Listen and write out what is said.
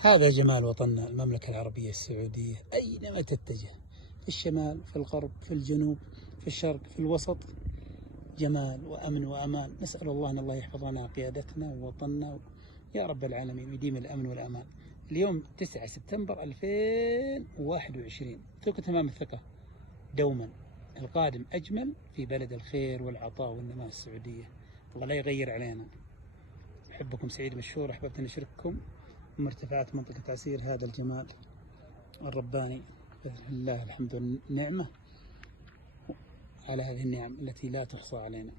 هذا جمال وطننا المملكة العربية السعودية، أينما تتجه، في الشمال، في الغرب، في الجنوب، في الشرق، في الوسط، جمال وأمن وأمان. نسأل الله أن الله يحفظ لنا قيادتنا ووطننا يا رب العالمين، ويديم الأمن والأمان. اليوم 9 سبتمبر 2021، ثق تمام الثقة دوما، القادم أجمل في بلد الخير والعطاء والنماء السعودية. الله لا يغير علينا. أحبكم سعيد مشهور، أحببت أن أشارككم مرتفعات منطقة عسير هذا الجمال الرباني. لله الحمد والنعمة على هذه النعم التي لا تحصى علينا.